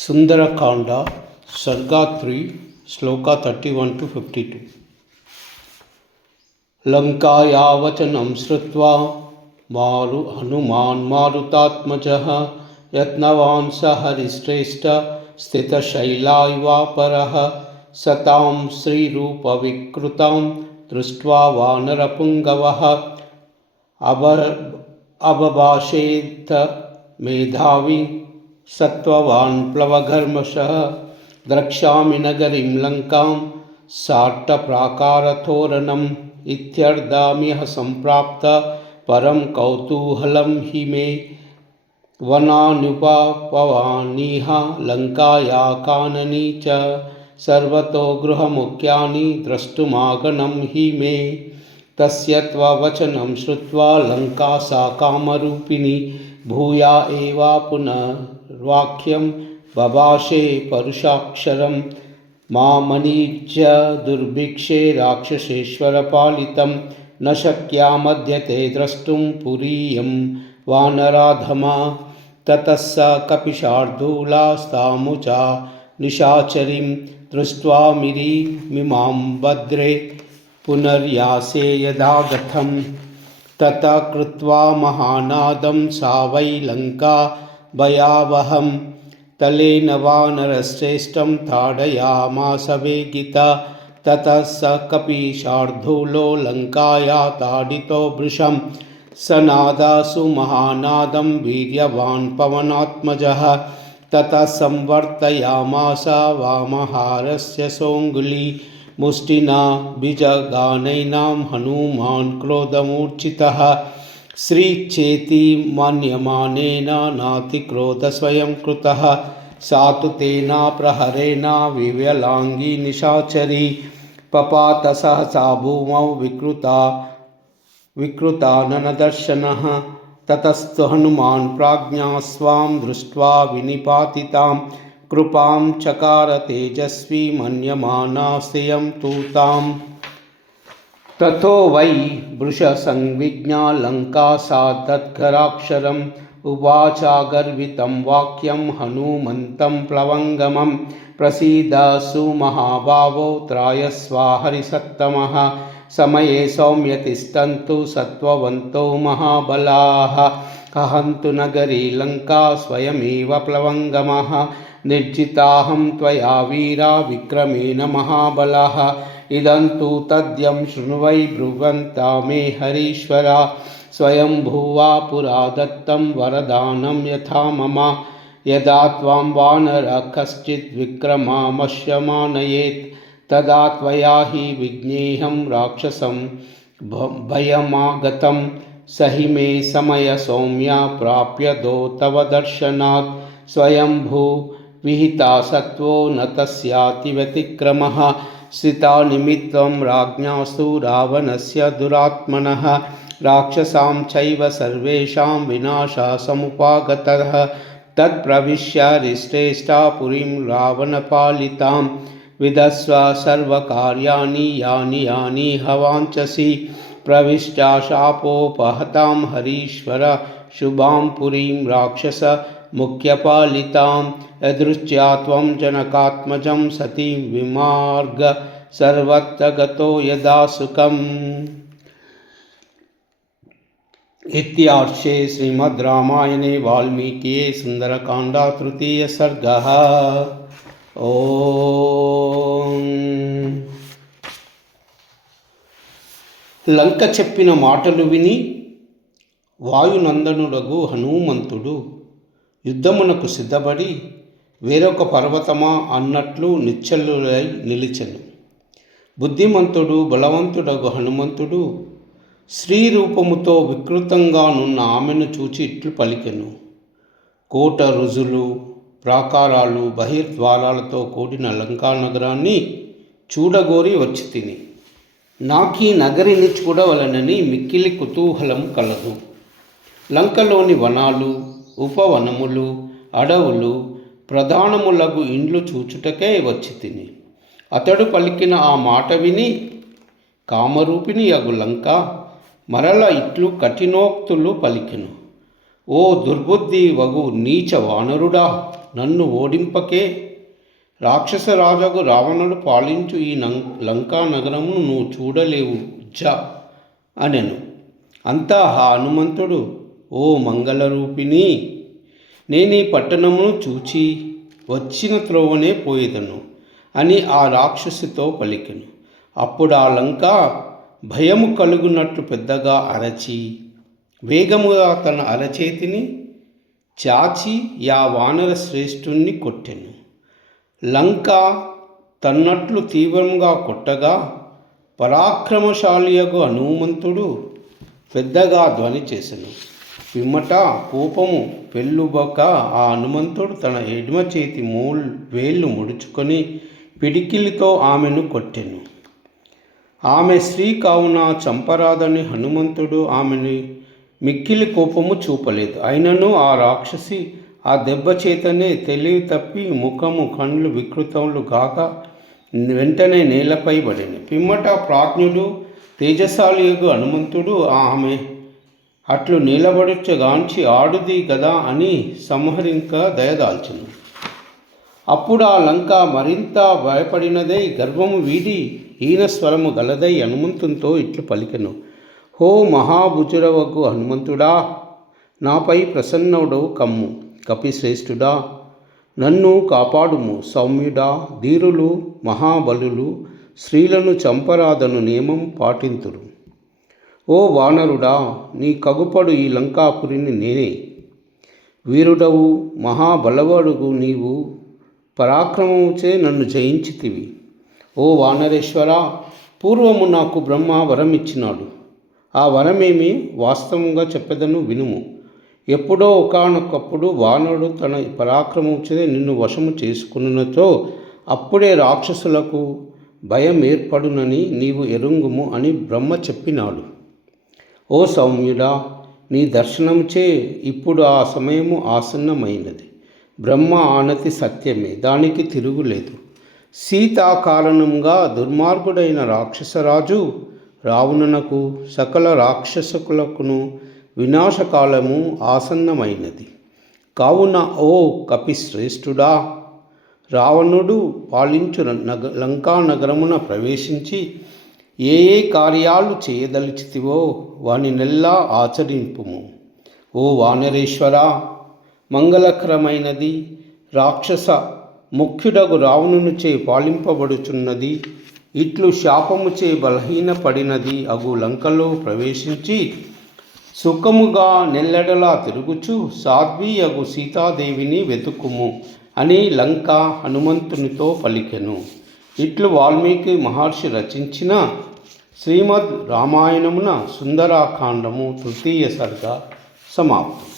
సుందరకాండ సర్గా 3 శ్లోక 31-52. లంకాయా వచనం శ్రుత్వా హనుమాన్ మారుతాత్మజః యత్నవాన్ స హరిశ్రేష్ఠ స్థితశైలా ఇవాపరః సతాం శ్రీరూపవికృతాం దృష్ట్వా వానరపుంగవః అబభాషేత్ మేధావి సత్వవాన్ ప్లవఘర్మషః ద్రక్ష్యామి నగరీం లంకాం సాట్టప్రాకారతోరణం ఇత్యర్థామిహ సంప్రాప్త పరం కౌతూహలం హి మే వనానుపవానిహ లంకాయా కానని చ సర్వతో గృహముఖ్యాని ద్రష్టుమాగనం హి మే తస్య త్వవచనం శ్రుత్వా లంకా సా కామరూపిణి భూయా ఏవా పునర్వాక్యం బభాషే పరుషాక్షరం మామనీజ్య దుర్భిక్షే రాక్షసేశ్వర పాలితం న శక్యా మధ్యతే ద్రష్టుం పురీయం వానరాధమా తతః స కపిశార్దూలాస్తాముచా నిశాచరీం దృష్ట్వా మిమాం భద్రే పునర్యాసే యదాగతం తతా కృత్వా మహానాదం సా వై లంకా భయావహం తలేన వానరశ్రేష్టం తాడయామాస వేగిత తతః స కపీశార్దూలో లంకాయా తాడితో భృశం సనాదాసు మహానాదం వీర్యవాన్ పవనాత్మజః తతః సంవర్తయామాస వామహారస్య సోంగుళీ ముష్టినా బిజగానైనాం హనుమాన్ క్రోధమూర్ఛితః శ్రీచేతి మన్యమానేన నాతి క్రోధ స్వయం కృతః సాతు తేనా ప్రహరేణ వివ్యలాంగీ నిశాచరీ పపాత సహసా భూమౌ వికృతాననదర్శనః తతస్తు హనుమాన్ ప్రాజ్ఞా స్వాం దృష్ట్వా వినిపాతితాం కృపాం చకార తేజస్వీ మన్యమానాస్యం తూతాం తతో వై వృషసంవిజ్ఞా లంకా సా తద్గరాక్షరం ఉవాచాగర్వితం వాక్యం హనుమంతం ప్లవంగమం ప్రసీద సుమహాభావో త్రాయస్వ హరిసత్తమః సమయే సౌమ్య తిష్టन्तు సత్వవంతో మహాబలాః అహంతు నగరీ లంకా స్వయమేవ ప్లవంగమః నిర్జితాహం త్వయా వీరా విక్రమేణ మహాబలః ఇదంతు తద్యం శృణు వై బ్రువంత మే హరీశ్వర స్వయంభువా పురా దత్తం వరదానం యథా మమ యదా త్వాం వానర కశ్చిద్ విక్రమామశ్యమానయేత్ తదా త్వయా హి విజ్ఞేహం రాక్షసం భయమాగతం సహి మే సమయ సౌమ్య ప్రాప్యదో తవ దర్శనాత్ స్వయంభూ విహితా సత్వో న తస్యాతి వ్యతిక్రమః స్థితా నిమిత్తం రాజ్ఞాస్తు రావణస్య దురాత్మనః రాక్షసాం చైవ సర్వేషాం వినాశా సముపాగతః తత్ప్రవిశ్య రిశ్రేష్టా పురీం రావణపాలితాం విదస్వ సర్వకార్యాణి యాని యాని హవాంఛసి ప్రవిష్టా శాపోపహతాం హరీశ్వర శుభాం పురీం రాక్షస ముఖ్యపాలితాం యదృచ్ఛ్యా త్వం జనకాత్మజం సతీ విమార్గ సర్వత్ర గతో యదా సుఖం. ఇత్యార్షే శ్రీమద్ రామాయణే వాల్మీకియే సుందరకాండ తృతీయ సర్గః. ఓం. లంక చెప్పిన మాటలు విని వాయునందనుడగు హనుమంతుడు యుద్ధమునకు సిద్ధపడి వేరొక పర్వతమా అన్నట్లు నిశ్చలుడై నిలిచెను. బుద్ధిమంతుడు బలవంతుడగు హనుమంతుడు స్త్రీ రూపముతో వికృతంగానున్న ఆమెను చూచి ఇట్లు పలికెను. కోట రుజులు ప్రాకారాలు బహిర్ద్వారాలతో కూడిన లంకా నగరాన్ని చూడగోరి వచ్చి తిని నాకీ నగరిని చూడవలనని మిక్కిలి కుతూహలం కలదు. లంకలోని వనాలు ఉపవనములు అడవులు ప్రధానములగు ఇండ్లు చూచుటకే వచ్చి తిని అతడు పలికిన ఆ మాట విని కామరూపిణి యగు లంక మరల ఇట్లు కఠినోక్తులు పలికెను. ఓ దుర్బుద్ధి వగు నీచ వానరుడా, నన్ను ఓడింపకే. రాక్షసరాజగు రావణుడు పాలించు ఈ లంకా నగరమును నువ్వు చూడలేవు జ అనెను. అంతా హనుమంతుడు, ఓ మంగళరూపిణి, నేనీ పట్టణమును చూచి వచ్చిన త్రోవనే పోయేదను అని ఆ రాక్షసితో పలికెను. అప్పుడు ఆ లంక భయము కలుగునట్లు పెద్దగా అరచి వేగముగా తన అరచేతిని చాచి వానర శ్రేష్ఠుణ్ణి కొట్టెను. లంక తన్నట్లు తీవ్రంగా కొట్టగా పరాక్రమశాలియగు హనుమంతుడు పెద్దగా ధ్వని చేసెను. పిమ్మట కోపము పెళ్ళుబక ఆ హనుమంతుడు తన ఎడమ చేతి వేళ్ళు ముడుచుకొని పిడికిలితో ఆమెను కొట్టెను. ఆమె స్త్రీ కావున చంపరాదని హనుమంతుడు ఆమెని మిక్కిలి కోపము చూపలేదు. అయినను ఆ రాక్షసి ఆ దెబ్బ చేతనే తెలివి తప్పి ముఖము కళ్ళు వికృతములు గాక వెంటనే నేలపై పడింది. పిమ్మట ప్రాజ్ఞుడు తేజశాలియగు హనుమంతుడు ఆమె అట్లు నిలబడుచగాంచి ఆడుది గదా అని సంహరింక దయదాల్చెను. అప్పుడు ఆ లంక మరింత భయపడినదై గర్వము వీడి హీనస్వరము గలదై హనుమంతునితో ఇట్లు పలికెను. హో మహాభుజుడవగు హనుమంతుడా, నాపై ప్రసన్నుడవు కమ్ము. కపిశ్రేష్ఠుడా, నన్ను కాపాడుము. సౌమ్యుడా, ధీరులు మహాబలులు స్త్రీలను చంపరాదను నియమం పాటింతురు. ఓ వానరుడా, నీ కగుపడు ఈ లంకాపురిని నేనే. వీరుడవు మహాబలవడుగు నీవు పరాక్రమముచే నన్ను జయించితివి. ఓ వానరేశ్వర, పూర్వము నాకు బ్రహ్మ వరం ఇచ్చినాడు. ఆ వరమేమి వాస్తవంగా చెప్పెదను వినుము. ఎప్పుడో ఒకానొకప్పుడు వానరుడు తన పరాక్రమముచే నిన్ను వశము చేసుకున్నచో అప్పుడే రాక్షసులకు భయం ఏర్పడునని నీవు ఎరుంగుము అని బ్రహ్మ చెప్పినాడు. ఓ సౌమ్యుడా, నీ దర్శనముచే ఇప్పుడు ఆ సమయము ఆసన్నమైనది. బ్రహ్మ ఆనతి సత్యమే, దానికి తిరుగులేదు. సీతా కారణంగా దుర్మార్గుడైన రాక్షసరాజు రావణునకు సకల రాక్షసుకులకును వినాశకాలము ఆసన్నమైనది. కావున ఓ కపిశ్రేష్ఠుడా, రావణుడు పాలించు లంకా నగరమున ప్రవేశించి ఏ కార్యాలు చేయదలిచితివో వానినెల్లా ఆచరింపుము. ఓ వానరేశ్వర, మంగళకరమైనది రాక్షస ముఖ్యుడగు రావణునిచే పాలింపబడుచున్నది. ఇట్లు శాపముచే బలహీనపడినది అగు లంకలో ప్రవేశించి సుఖముగా నెల్లెడలా తిరుగుచు సాధ్వి అగు సీతాదేవిని వెతుకుము అని లంక హనుమంతునితో పలికెను. ఇట్లు వాల్మీకి మహర్షి రచించిన శ్రీమద్ రామాయణమున సుందరాకాండము 3వ సర్గ సమాప్తం.